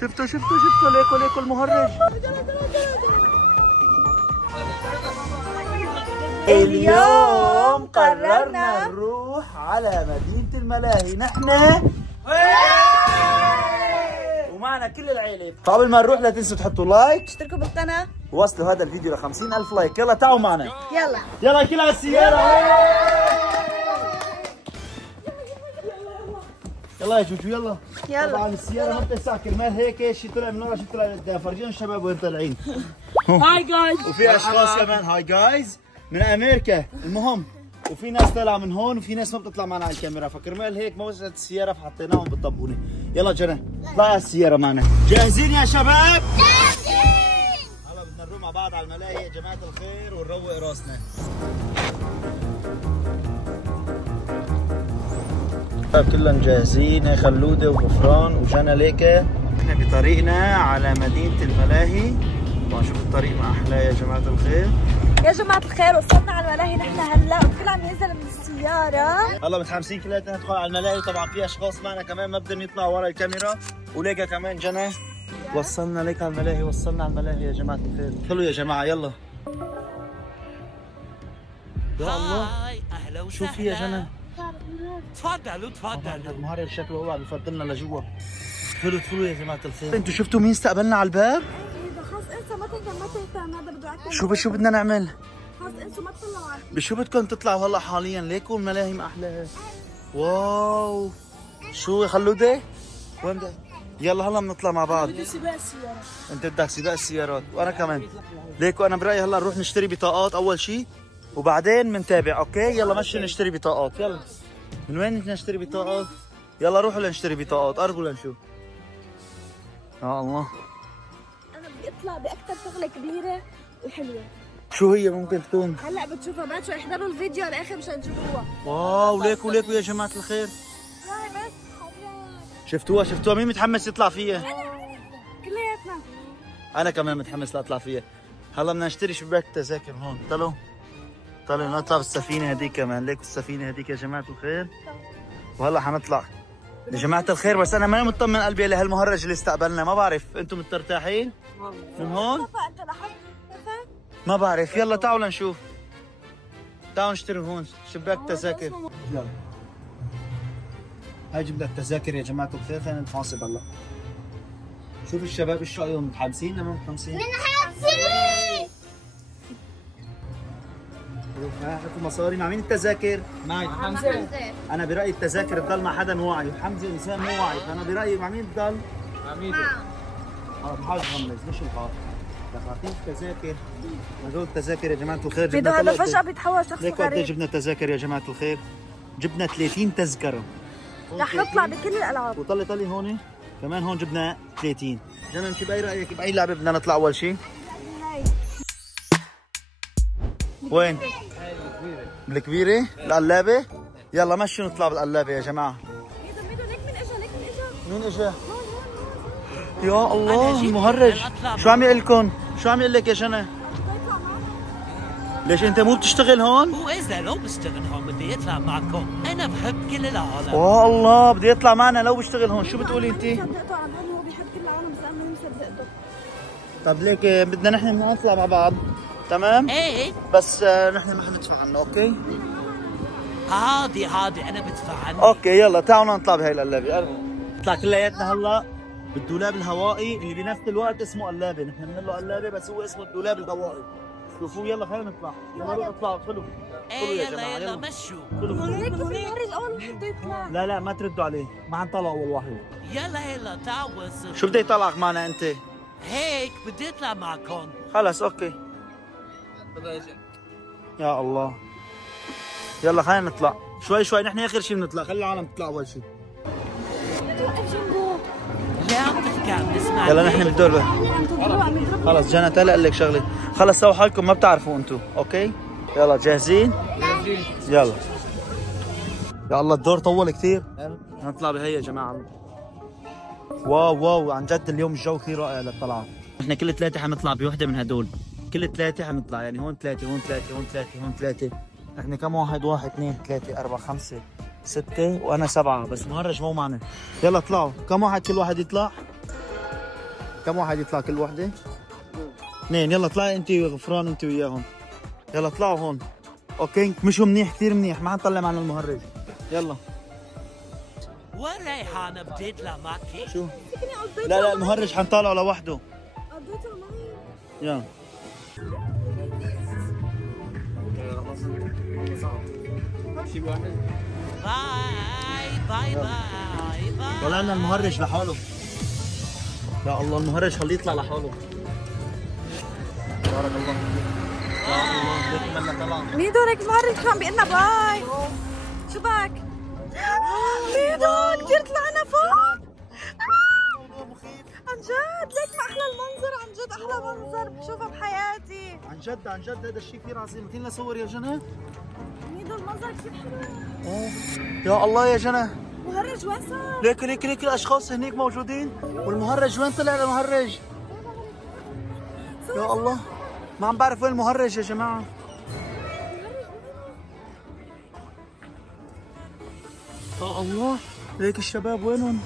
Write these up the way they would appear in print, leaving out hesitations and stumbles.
شفتوا ليكو المهرج. اليوم قررنا نروح على مدينة الملاهي نحن ومعنا كل العيلة. قبل ما نروح لا تنسوا تحطوا لايك، اشتركوا بالقناة، وصلوا هذا الفيديو ل 50,000 لايك. يلا تعالوا معنا، يلا كل على السيارة. يلا يا جوجو يلا. طبعا السيارة ما بتسع كرمال هيك شيء طلع من ورا شيء طلع لقدام. فرجيهم الشباب وين طالعين. هاي جايز. وفي اشخاص كمان هاي جايز من امريكا. المهم وفي ناس طالعه من هون وفي ناس ما بتطلع معنا على الكاميرا، فكرمال هيك ما وصلت السيارة فحطيناهم بالطبونه. يلا جنى اطلعي على السيارة معنا. جاهزين يا شباب؟ جاهزين. هلا بدنا نروح مع بعض على الملاهي يا جماعة الخير ونروق راسنا. كلهم جاهزين، خلودة وغفران وجنى ليكا. احنا بطريقنا على مدينة الملاهي. طبعا شوف الطريق ما احلاه يا جماعة الخير. يا جماعة الخير وصلنا على الملاهي نحن هلا والكل عم ينزل من السيارة. هلا متحمسين كلياتنا ندخل على الملاهي. طبعا في اشخاص معنا كمان ما بدهم يطلعوا ورا الكاميرا، وليكا كمان جنى. وصلنا ليك على الملاهي، وصلنا على الملاهي يا جماعة الخير. ادخلوا يا جماعة يلا. يا الله اهلا شوف في يا جنى. تفضلوا المهرج شكله اوعى بفضلنا لجوا. ادخلوا يا جماعة الخير. انتوا شفتوا مين استقبلنا على الباب؟ خلص انسى ما تهتم هذا بده يعطينا. شو بدنا نعمل؟ خلص انسوا ما تطلعوا على بشو بدكم تطلعوا هلا حاليا؟ ليكوا الملاهي ما احلاها. واو شو يا خلودة؟ وين بدك؟ يلا هلا بنطلع مع بعض. بدي سباق السيارة. انت بدك سباق السيارات وانا كمان. ليكوا انا برايي هلا نروح نشتري بطاقات اول شيء وبعدين بنتابع. اوكي يلا مشي نشتري بطاقات. يلا من وين بدنا نشتري بطاقات؟ يلا روحوا لنشتري بطاقات. قربوا لنشوف. يا الله انا بدي اطلع باكثر شغلة كبيرة وحلوة. شو هي ممكن تكون؟ هلا بتشوفها. بعد شوي احضروا الفيديو على الاخر مشان تشوفوها. واو ليكوا يا جماعة الخير. هاي بس حرام. شفتوها مين متحمس يطلع فيها؟ كلياتنا. انا كمان متحمس لاطلع فيها. هلا بدنا نشتري شباك تذاكر هون. طلعوا نطلع بالسفينة هذيك كمان. ليك السفينة هذيك يا جماعة الخير. وهلا حنطلع يا جماعة الخير. بس أنا ماني مطمن قلبي لهالمهرج اللي استقبلنا. ما بعرف أنتم مسترتاحين من هون؟ أنت لاحظت؟ ما بعرف. يلا تعالوا لنشوف. تعالوا نشتري هون شباك تذاكر. يلا هاي جبنا التذاكر يا جماعة الخير. خلينا نتحاسب هلا. شوف الشباب ايش رأيهم؟ متحمسين ولا متحمسين؟ متحمسين. هاتوا مصاري. مع مين التذاكر؟ معي حمزة. أنا برأيي التذاكر تضل مع حدا واعي، وحمزة إنسان مو واعي، فأنا برأيي مع مين تضل؟ مع ميدو. بحاول تغمز مش الحار. دفعتين التذاكر. هدول التذاكر يا جماعة الخير. ميدو هذا فجأة بيتحول شخص ليكوا قد ايه غريب. جبنا تذاكر يا جماعة الخير؟ جبنا 30 تذكرة. رح نطلع بكل الألعاب. وطلي هون كمان هون جبنا 30. جنى أنت بأي رأيك بأي لعبة بدنا نطلع أول شيء؟ وين؟ بالكبيرة؟ القلابة؟ يلا مشوا نطلع بالقلابة يا جماعة. ميدو ليك مين اجى؟ مين اجى؟ يا الله المهرج. شو عم يقول لكم؟ شو عم يقول لك يا جنى؟ ليش انت مو بتشتغل هون؟ هو اذا لو بشتغل هون بدي يطلع معكم. انا بحب كل العالم. والله بده يطلع معنا لو بشتغل هون. شو بتقولي انت؟ صدقته عن هو بيحب كل العالم بس انا ما صدقته. طب ليك بدنا نحن نطلع مع بعض. تمام؟ ايه بس نحن ما حندفع عنه. اوكي؟ عادي انا بدفع عنه. اوكي يلا تعالوا نطلع بهي القلابة. نطلع كلياتنا هلا بالدولاب الهوائي اللي بنفس الوقت اسمه قلابة. نحن بنقول له قلابة بس هو اسمه الدولاب الهوائي. شوفوا يلا خلينا نطلع. يلا اطلعوا ادخلوا. ايه يا جماعة يلا مشوا. هيك في المهرج اول ما بده يطلع. لا ما تردوا عليه. ما حنطلع اول واحد. يلا تعالوا وصلوا. شو بده يطلعك معنا انت؟ هيك بدي اطلع معكم. خلص اوكي. يا الله يلا خلينا نطلع شوي. نحن اخر شيء بنطلع. خلي العالم تطلع اول شيء. وقف جنبه. لا عم تحكي عم نسمع. يلا نحن بالدور. عم يضرب. خلص جنى تعال اقول لك شغله. خلص سووا حالكم ما بتعرفوا انتم. اوكي يلا جاهزين؟ يلا. يا الله الدور طول كثير. نطلع بهي يا جماعه. واو عن جد اليوم الجو كثير رائع للطلعه. احنا كل ثلاثه حنطلع بوحده من هدول. كل ثلاثه حنطلع يعني هون ثلاثه هون ثلاثه هون ثلاثه هون ثلاثه. احنا كم واحد؟ 1 2 3 4 5 6 وانا 7 بس مهرج مو معنا. يلا اطلعوا. كم واحد كل واحد يطلع؟ كم واحد يطلع كل وحده؟ 2. يلا اطلعي انت وغفران انت وياهم. يلا اطلعوا هون. اوكي مشوا منيح كثير منيح، ما حنطلع معنا المهرج. يلا. وين ريحانة بدي يطلع معك؟ شو؟ لا المهرج حنطالعه لوحده. قضيته معي. يلا. باي باي باي باي. طلعنا المهرج لحاله. يا الله المهرج خليه يطلع لحاله. بارك الله فيك. يا الله ليك منا طلع. ميدو ليك المهرج كان بيقلنا باي. شو بك؟ ميدو كثير طلعنا فوق. عن جد ليك ما احلى المنظر، عن جد احلى منظر بشوفه بحياتي. عن جد هذا الشيء كثير عظيم. فينا نصور يا جنى؟ ميدو المنظر كثير حلو. يا الله يا جنى. مهرج وين صار؟ ليك الاشخاص هنيك موجودين والمهرج وين طلع المهرج؟ يا الله ما عم بعرف وين المهرج يا جماعه. يا الله ليك الشباب وينهم؟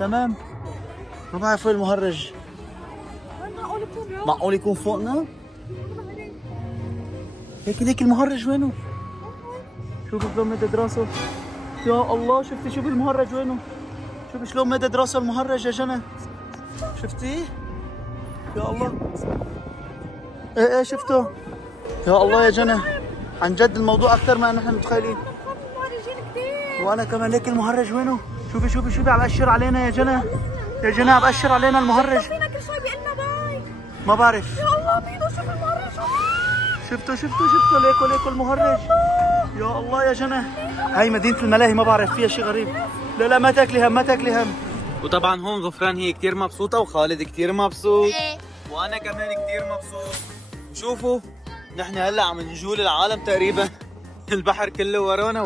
تمام ما بعرف وين المهرج. وين معقول يكون؟ معقول يكون فوقنا؟ ليك المهرج وينه؟ شوفوا شلون مدد راسه. يا الله شوفي المهرج وينه؟ شوفي شلون مدد راسه المهرج يا جنى. شفتيه؟ يا الله. ايه شفته؟ يا الله يا جنى عن جد الموضوع اكثر ما نحن متخيلين. وانا كمان. ليك المهرج وينه؟ شوفي عم بأشر علينا يا جنى. يا جنى عم بأشر علينا المهرج. فينا كل شوي بيقلنا باي. ما بعرف. يا الله ميدو شوف المهرج. شفته ليكو المهرج. يا الله يا جنى هاي مدينة الملاهي ما بعرف فيها شيء غريب. لا ما تاكلي هم. وطبعا هون غفران هي كثير مبسوطة وخالد كثير مبسوط. وانا كمان كثير مبسوط. شوفوا نحن هلا عم نجول العالم تقريبا. البحر كله ورانا.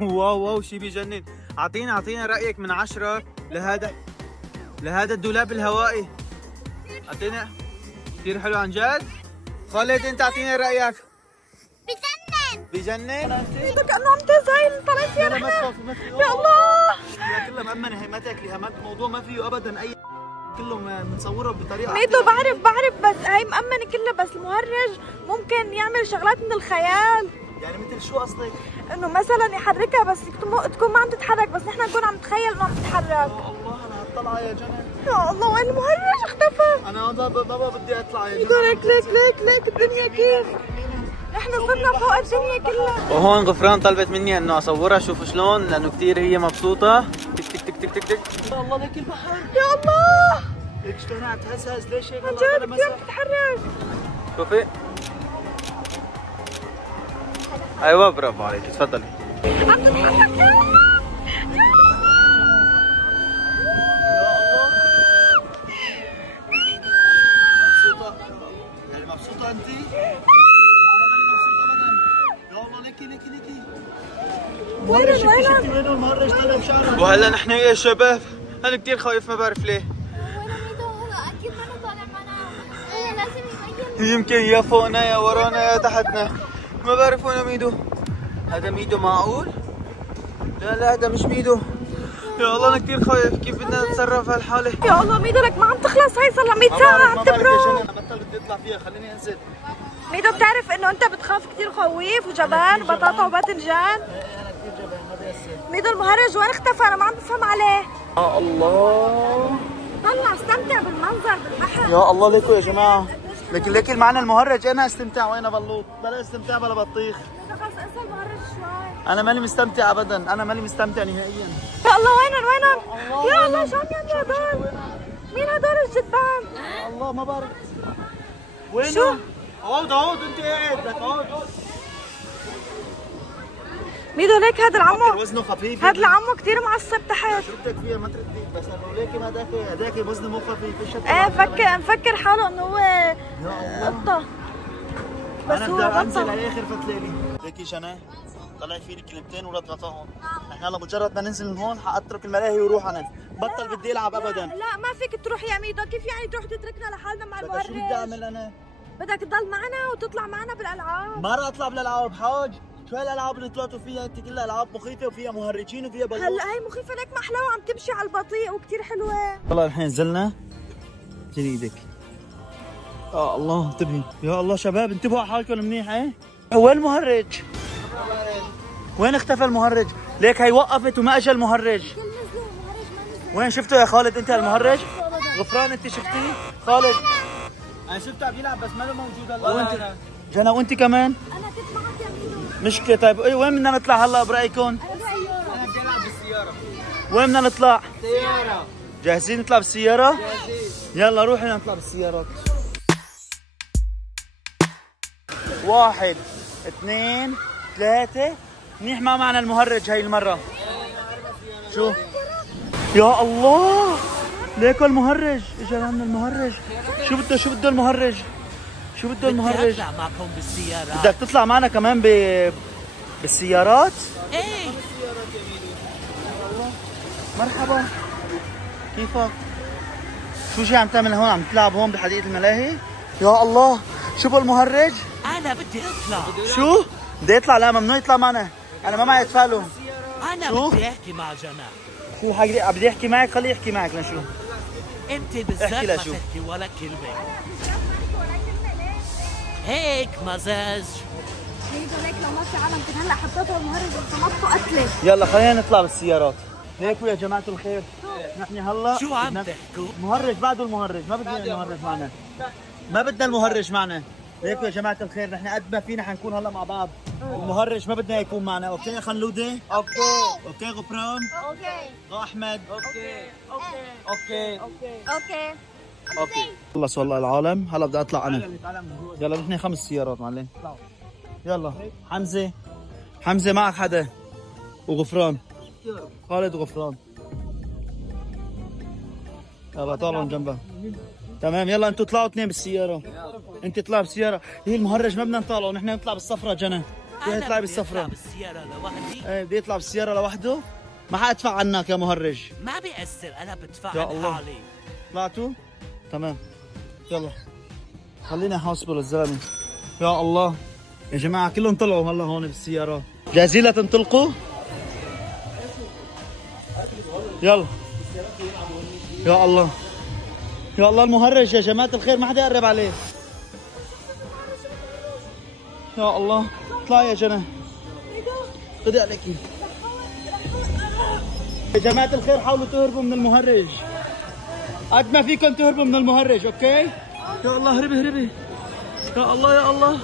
واو شيء بيجنن. اعطينا رأيك من 10 لهذا الدولاب الهوائي. اعطينا. كثير حلو عن جد. خالد انت اعطينا رأيك. بجنن. ميدو كأنه عم تزعل طلعت فيها لا نحن. ما تخافي ما في. يا الله كلها مأمنة هي ما تاكلي هم. الموضوع ما فيه ابدا اي كله بنصوره بطريقه. ميدو بعرف بس هي مأمنة كلها، بس المهرج ممكن يعمل شغلات من الخيال. يعني مثل شو قصدك؟ انه مثلا يحركها بس تكون ما عم تتحرك، بس نحن نكون عم نتخيل انه عم تتحرك. يا الله انا هطلع يا جنى. يا الله وين المهرج اختفى؟ انا بابا بدي اطلع يا جنى. ميدو ليك الدنيا كيف؟ نحن صرنا فوق الدنيا كلها. وهون غفران طلبت مني انه اصورها. شوفوا شلون لانه كثير هي مبسوطه. تك يا الله ليك البحر. يا الله ليك شلون عم تهزهز. ليش هيك؟ عن جد كثير عم تتحرك. شوفي. ايوه برافو عليك تفضلي. عم تتحرك يا الله. مبسوطة انت؟ يا الله ليكي وين المهرج طلع بشعرها. وهلا نحن يا شباب انا كثير خايف ما بعرف ليه. اكيد ما طالع معنا. لازم يمكن يا فوقنا يا ورانا يا تحتنا. ما بعرف وين ميدو. هذا ميدو معقول؟ لا هذا مش ميدو. يا الله انا كثير خايف. كيف بدنا نتصرف هالحالة؟ يا الله ميدو لك ما عم تخلص. هي صار لها 100 ساعة عم تبرد. انا بطل بدي اطلع فيها. خليني انزل. ميدو بتعرف انه انت بتخاف كثير خويف وجبان وبطاطا وباذنجان. انا كثير جبان ما بيأثر. ميدو المهرج وين اختفى؟ انا ما عم بفهم عليه. يا الله طلع استمتع بالمنظر بالبحر. يا الله ليكو يا جماعة. ليك معنا المهرج. انا استمتع وين بلوط؟ بلا استمتاع بلا بطيخ. خلص انسى المهرج شوي. انا ماني مستمتع ابدا. انا ماني مستمتع نهائيا. يا الله وينهم؟ يا الله شو عم يعملوا هدول؟ مين هدول الجدبان؟ يا الله ما بعرف وينهم. شو؟ اقعد انت قاعد لك اقعد. ميدو ليك هذا العمو وزنه خفيف. هذا العمو كثير معصب تحت. شو بدك فيها ما ترديك. بس انه ليك هذاك وزنه مو خفيف. ايه مفكر حاله انه هو يا الله. قطة. بس انا هو بدي انزل بطل. على اخر فتلالي. ليكي جنى طلعي فيني كلمتين ورد غطاهم. نحن هلا مجرد ما ننزل من هون حاترك الملاهي وروح انا. بطل بدي العب ابدا. لا ما فيك تروح يا ميدو. كيف يعني تروح تتركنا لحالنا مع شو بدي المهرج؟ اعمل انا؟ بدك تضل معنا وتطلع معنا بالالعاب. ما راح اطلع بالالعاب. حاج شو هالالعاب اللي طلعتوا فيها انت؟ كلها العاب مخيفه وفيها مهرجين وفيها بلوط. هلا هي مخيفه لك، ما حلاوه عم تمشي على البطيء وكثير حلوه. والله الحين نزلنا. جيني ايدك. يا الله انتبهي، يا الله شباب انتبهوا على حالكم منيح. ايه وين المهرج؟ وين اختفى المهرج؟ ليك هي وقفت وما اجى المهرج. وين شفته يا خالد انت المهرج؟ غفران انت شفتيه؟ خالد انا شفته عم يلعب بس ما له موجود هلا. وانت جنى وانت كمان؟ انا كنت معك يا ميدو. مشكلة. طيب ايه وين بدنا نطلع هلا برايكم؟ انا بدي العب بالسياره. وين بدنا نطلع؟ سياره. جاهزين نطلع بالسيارة؟ جاهزين. يلا روحي نطلع بالسيارات. 1 2 3. منيح ما معنا المهرج هاي المرة. شو؟ يا الله ليكو المهرج، اجى لنا المهرج. شو بده المهرج؟ شو بده المهرج؟ بدي اطلع معكم بالسيارة. بدك تطلع معنا كمان بالسيارات؟ ايه مرحبا كيفك؟ شو جاي عم تعمل هون؟ عم تلعب هون بحديقة الملاهي؟ يا الله شو المهرج؟ انا بدي اطلع. شو؟ بده يطلع؟ لا ممنوع يطلع معنا، انا ما معي ادفع انا شو؟ بدي احكي مع جنى. شو الحاجة بدي احكي معك؟ خليه يحكي معك لشو؟ انت بالذات احكي ما لشو؟ تحكي ولا كلمة. هيك مزاج. ميدو ليك لو ما في عالم كنت هلا حطيته المهرج وصمته قتله. يلا خلينا نطلع بالسيارات. ليكوا يا جماعة الخير نحن هلا شو عم تحكوا؟ مهرج بعده المهرج، ما بدنا المهرج معنا. ما بدنا المهرج معنا. ليكوا يا جماعة الخير نحن قد ما فينا حنكون هلا مع بعض. المهرج ما بدنا يكون معنا، اوكي يا خلودة؟ اوكي غفران؟ اوكي احمد؟ اوكي اوكي خلص والله العالم. هلا بدي اطلع انا. يلا نحن 5 سيارات معلم. يلا حمزة معك حدا؟ وغفران خالد وغفران. يلا طالعوا من جنبها. تمام يلا انتوا طلعوا 2 بالسيارة. انت اطلع بالسيارة. هي المهرج ما بدنا نطلعه، نحن نطلع بالصفرة. جنى بدي يطلع بالصفرة. بالسيارة لوحدي. ايه بدي يطلع بالسيارة لوحده. ما حادفع عنك يا مهرج. ما بيأثر، انا بدفع يا عن الله. حالي. طلعتوا؟ تمام يلا خلينا حاسبه للزلمه. يا الله يا جماعه كلهم طلعوا هلا هون بالسيارات. جاهزين لتنطلقوا؟ يلا يا الله يا الله المهرج يا جماعه الخير ما حدا يقرب عليه. يا الله اطلع يا جنى. خدي عليكي يا جماعه الخير. حاولوا تهربوا من المهرج قد ما فيكم تهربوا من المهرج. اوكي يا الله هربي يا الله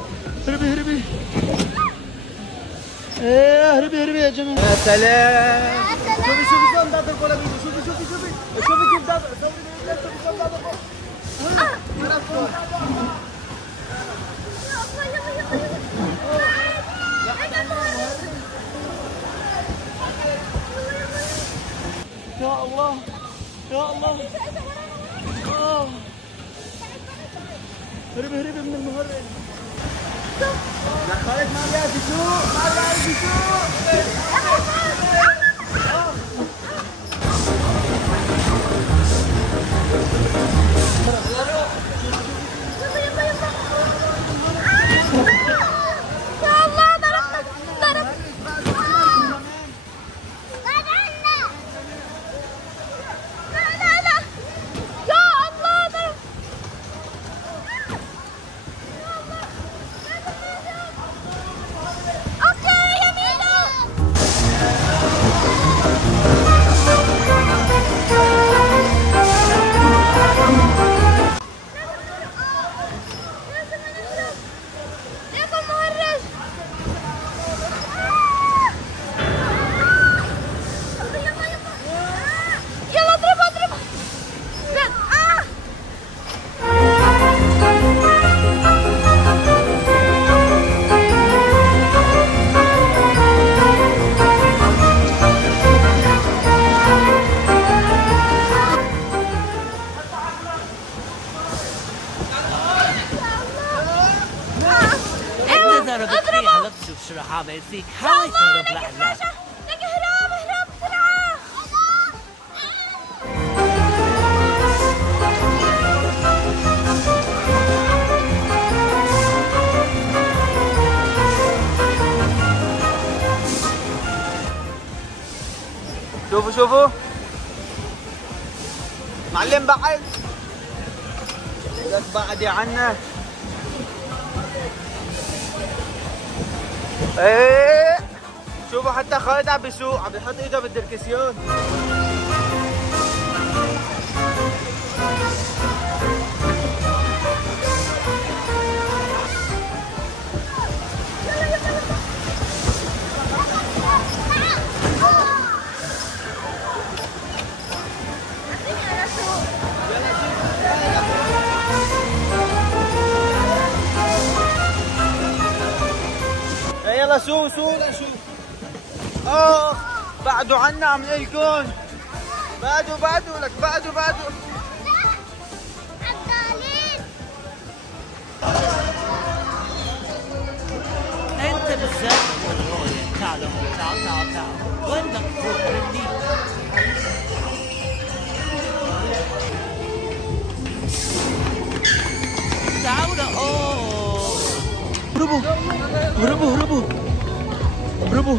هربي ايه هربي يا جماعه. يا سلام شوفي شلون ضرب الكوره بيده. شوفي كيف ضرب. شوفي شلون ضرب. يا الله هربي من المهرج. لا خالد ما بيعرف يسوق. شو رح اعمل فيك؟ حاول تهرب لهلا. لك اهرب بسرعة. شوفوا معلم بعد لك بعدي عنا. ايه شوفوا حتى خالد عم بيسوق، عم بيحط ايده بالدركسيون. يلا سو لا شو بعدوا عنا عم نقلكن بعدوا لك بعدوا انت بالذات والرؤية. تعالوا تعال وين بدك تروح مني؟ تعالوا هربوا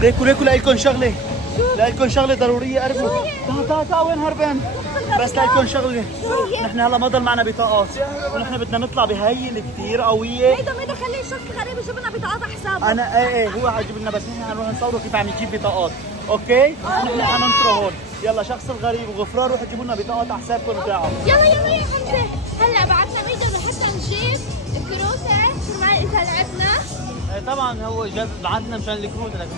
ليكوا لكم شغله ضروريه. قربوا تعا وين هربان؟ بس لكم شغله، نحن هلا ما ضل معنا بطاقات ونحن بدنا نطلع بهي اللي كثير قويه. ميدا خلي الشخص الغريب يجيب لنا بطاقات على حسابه. انا ايه هو حيجيب لنا، بس نحن حنروح نصوره كيف عم يجيب بطاقات. اوكي نحن حننطره هون. يلا شخص الغريب وغفران روحوا جيبوا لنا بطاقات على حسابكم وتاعوا. يلا يا حمزه، هلا بعثنا ميدا لحتى نجيب الكروته كرمال اذا لعبنا. ايه طبعا هو جاب بعثنا مشان الكروته لك.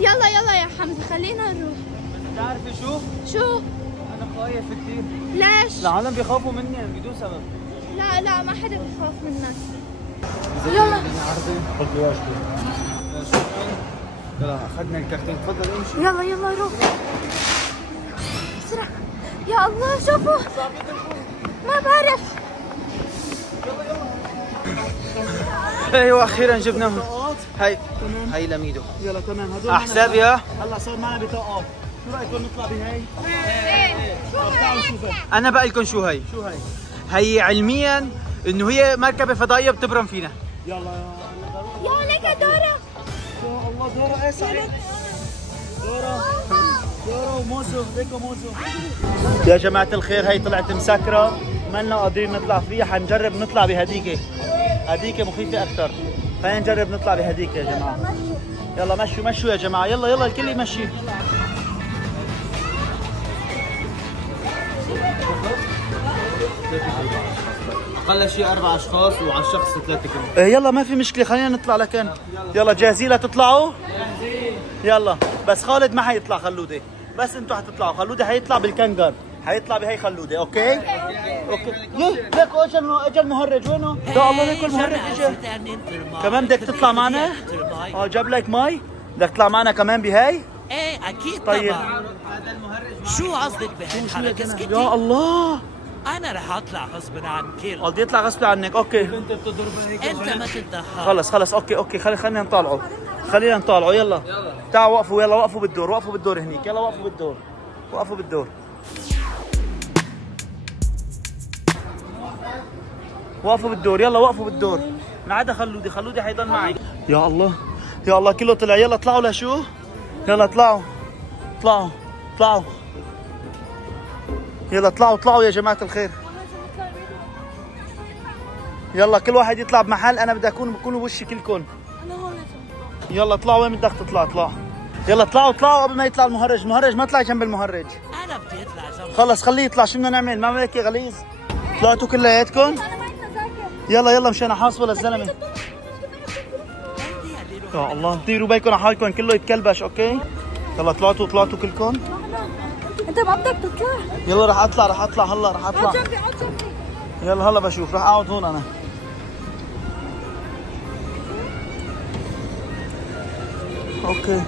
يلا يا حمزه خلينا نروح. بس بتعرفي شو؟ انا خايف كثير. ليش؟ العالم بيخافوا مني بدون سبب. لا ما حدا بيخاف منك. يلا يلا اخذنا الكارتين، تفضل امشي. يلا روح بسرعة. يا الله شوفوا ما بعرف. ايوه اخيرا جبناهم. هاي لميدو. يلا تمام هدول على حسابي. هلا صار معنا بطاقات، شو رايكم نطلع بهي؟ انا بقول لكم شو هي هي علميا انه هي مركبه فضائيه بتبرم فينا. يلا يا لك دورة. يا الله دورة ايه صحيح؟ دورة وموزو ليكو موزو. يا جماعة الخير هي طلعت مسكرة ما لنا قادرين نطلع فيها، حنجرب نطلع بهديكة. هديكة مخيفة أكثر، خلينا نجرب نطلع بهديكة يا جماعة. يلا مشوا يا جماعة، يلا الكل يمشي. اقل شيء 4 اشخاص وعلى الشخص 3 كمان. يلا ما في مشكله خلينا نطلع لكن. يلا جاهزين لتطلعوا؟ يلا بس خالد ما حيطلع خلوده، بس انتوا حتطلعوا. خلوده حيطلع بالكنجر، حيطلع بهي خلوده. اوكي ليك اجى المهرج وينه؟ يا الله ليك المهرج اجى كمان. بدك تطلع معنا؟ جاب لك مي، بدك تطلع معنا كمان بهي؟ ايه اكيد طيب. طبعا. شو قصدك بهالحركه؟ اسكتي. يا الله انا رح اطلع غصب عنك. بدي اطلع غصب عنك. اوكي انت ما تتدخل. خلص اوكي خلينا نطالعوا. يلا تعالوا وقفوا. يلا وقفوا بالدور هنيك. يلا وقفوا بالدور. يلا وقفوا بالدور. من عدا خلودي حيضل معي. يا الله كله طلع. يلا اطلعوا لشو؟ يلا اطلعوا. يلا اطلعوا يا جماعة الخير. يلا كل واحد يطلع بمحل. انا بدي اكون بوشي كلكم. انا هون. يلا اطلعوا وين بدك تطلع. يلا اطلعوا قبل ما يطلع المهرج ما طلع جنب المهرج. انا بدي اطلع جنب. خلص خليه يطلع. شو بدنا نعمل؟ ما هيك غليظ. طلعتوا كلياتكم؟ يلا مشان احاسبه للزلمه. يا الله ديروا بالكم على حالكم كله يتكلبش. اوكي يلا طلعتوا كلكم. انت ما بدك تطلع؟ يلا رح اطلع هلا رح اطلع. اقعد جنبي. يلا هلا بشوف. رح اقعد هون انا. اوكي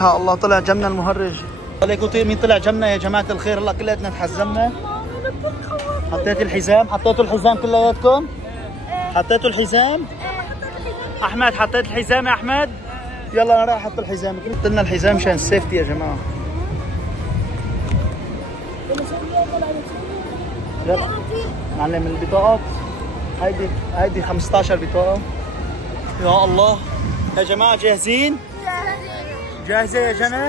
يا الله طلع جنبنا المهرج. عليكم طيب مين طلع جنبنا يا جماعة الخير؟ هلا كلياتنا تحزمنا. حطيتوا الحزام كلياتكم؟ حطيتوا الحزام؟ احمد حطيت الحزام يا احمد؟ يلا انا رايح احط الحزام. قلت لنا الحزام مشان السيفتي يا جماعة. يلا معلم البطاقات هيدي 15 بطاقة. يا الله يا جماعة جاهزين؟ جاهزة يا جنى؟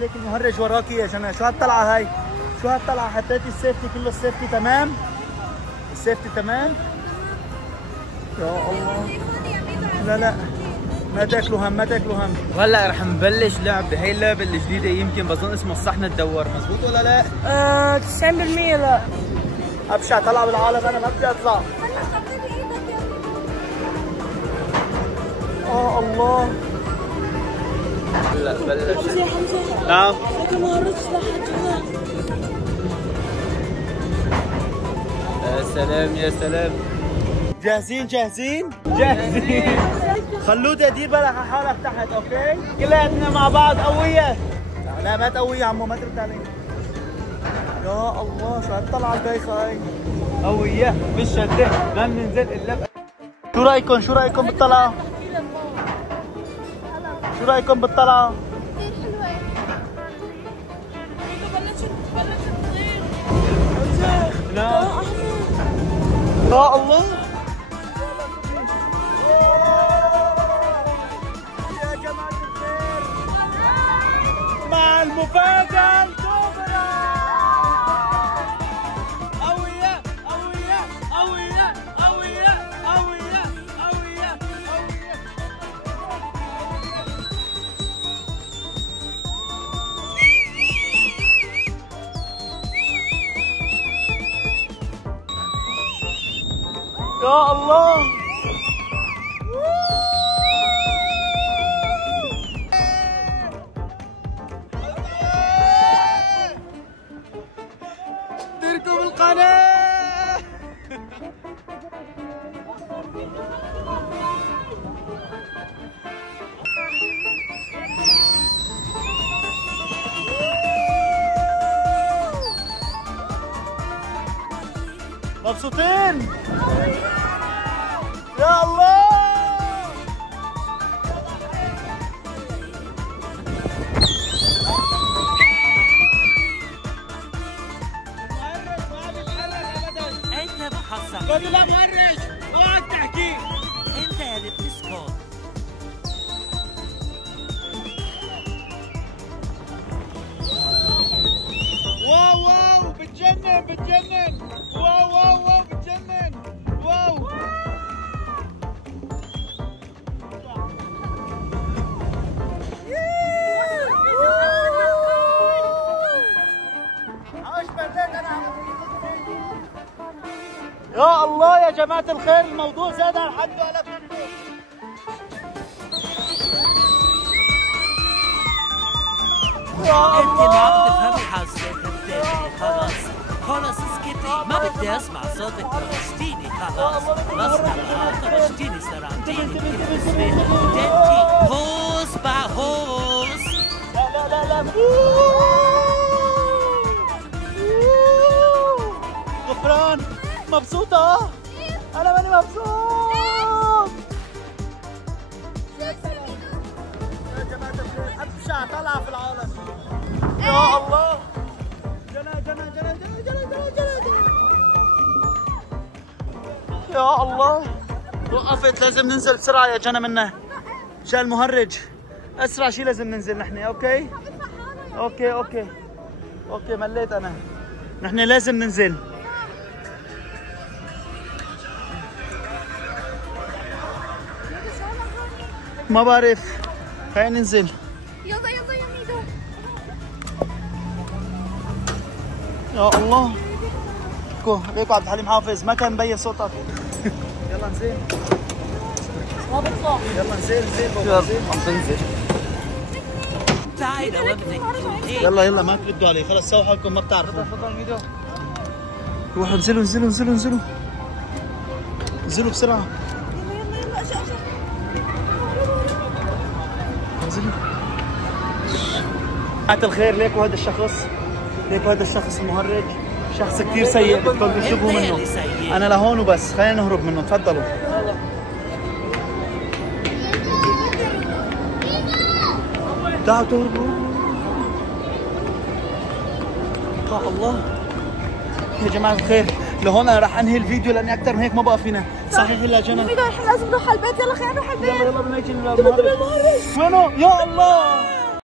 ليك المهرج وراكي يا جنى. شو هالطلعة هاي؟ شو هالطلعة؟ حطيتي السيفتي كله؟ السيفتي تمام؟ السيفتي تمام؟ يا الله. لا ما تاكلوا هم، ما تاكلوا هم. وهلا رح نبلش لعب بهي اللعبة الجديدة، يمكن بظن اسمه الصحن الدوار، مزبوط ولا لا؟ 90% لا. ابشع طلع بالعالم، انا ما بدي اطلع. الله. هلا بلش. حمزة نعم. لك مهرج لحد هنا. يا سلام يا سلام. جاهزين؟ جاهزين. خلوده دير بالك على حالك تحت، اوكي؟ كلياتنا مع بعض قوية. لا ما تقوية عمو، ما ترد علي. يا الله شو هالطلعة البايخة هاي. قوية مش شدة، ما بننزل الا شو رأيكم؟ شو رأيكم بالطلعة؟ شو رأيكم بالطلعة؟ كثير حلوة. بلشت تطير. نعم. يا الله. يا جماعة الخير مع المفاجأة الكبرى. قوية قوية قوية قوية قوية قوية قوية. يا الله. اشتركوا بالقناة. مبسوطين؟ يا الله. انت بحصل. قلت لا مهرج، اقعد تحكي. انت اللي بتسكت. واو بتجنن. واو بتجنن. واو. يا الله يا جماعة الخير، الموضوع زاد عن حده على فكرة. انت ما عم تفهمي حاسة بدي خلاص. خلص اسكتي، ما بدي اسمع صوتك. طرشتيني خلاص. خلاص طرشتيني سرعتيني بتلبسي دنتي هوس مع هوس. لا غفران. مبسوطة؟ أنا ماني مبسوط. يا جماعة الخير أبشع طلعة في العالم. يا الله. جنى. يا الله. وقفت، لازم ننزل بسرعة يا جنى منه. جاء المهرج. أسرع شيء لازم ننزل نحن، أوكي؟ أوكي مليت أنا. نحن لازم ننزل. ما بعرف. خلينا ننزل. يلا يا ميدو. يا الله. ليكو عبد الحليم حافظ ما كان مبين صوتك. يلا نزل. ما بطلع. يلا نزل. عم تنزل. تعي لو ابنك. يلا ما تردوا علي، خلص سووا حالكم ما بتعرفوا. تفضل الميدو. روحوا انزلوا بسرعة. يلا أشا. انزلوا. جماعة الخير، ليكو هذا الشخص المهرج، شخص كثير سيء، بدكم تشوفوا منه. أنا لهون وبس، خلينا نهرب منه، تفضلوا. تعالوا. يا الله. يا جماعة الخير لهون انا رح انهي الفيديو لاني اكثر من هيك ما بقى فينا. صحيح هلا جنى؟ ميدو الحين لازم نروح على البيت. يلا خلينا نروح على البيت. يلا نروح على البيت. وينه؟ يا الله